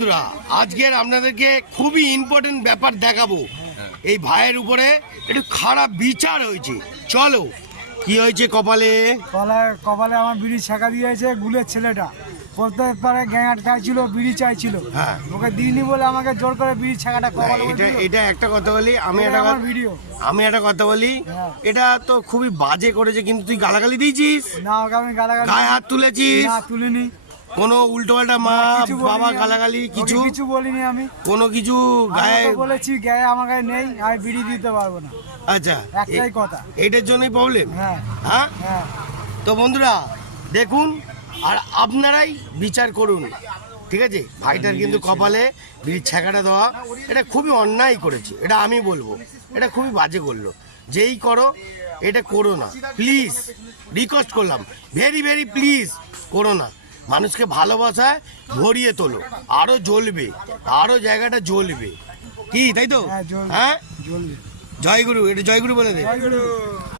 বন্ধুরা, আজকের আপনাদেরকে খুবই ইম্পর্টেন্ট ব্যাপার দেখাবো। এই ভাইয়ের উপরে একটু খারাপ বিচার হয়েছে। চলো, কি হয়েছে? কপালে কপালে আমার বিড়ি ছেঁকা দিয়েছে গুলের ছেলেটা। প্রত্যেক পারে গ্যাঙাট খাইছিল, বিড়ি চাইছিল। হ্যাঁ, ওকে দিইনি বলে আমাকে জোর করে বিড়ি ছেঁকাটা কপালে এটা একটা কথা বলি, আমি একটা কথা বলি, এটা তো খুবই বাজে করেছে, কিন্তু তুই গালাগালি দিয়েছিস না? ওকে আমি গালাগালি, গায়ে হাত তুলেছিস? না, তুলিনি। কোনো উল্টো পাল্টা মা বাবা গালাগালি কিছু বলিনি আমি। কোনো কিছু গায়ে বলেছি গায়ে আমার গায়ে নেই, আমি বিড়ি দিতে পারবো না। আচ্ছা, একটাই কথা, এটার জন্যই প্রবলেম। হ্যাঁ হ্যাঁ, হ্যাঁ। তো বন্ধুরা দেখুন, আর আপনারাই বিচার করুন, ঠিক আছে? ভাইটার কিন্তু কপালে বিড়ির ছ্যাঁকাটা দেওয়া, এটা খুবই অন্যায় করেছে, এটা আমি বলবো, এটা খুবই বাজে করলো। যেই করো এটা করো না, প্লিজ রিকোয়েস্ট করলাম, ভেরি ভেরি প্লিজ করো না। মানুষকে ভালোবাসায় ভরিয়ে তোলো, আরো জ্বলবে, আরো জায়গাটা জ্বলবে, কি তাই তো? হ্যাঁ, জ্বলবে। জয়গুরু, এটা জয়গুরু বলে দে। জয়গুরু।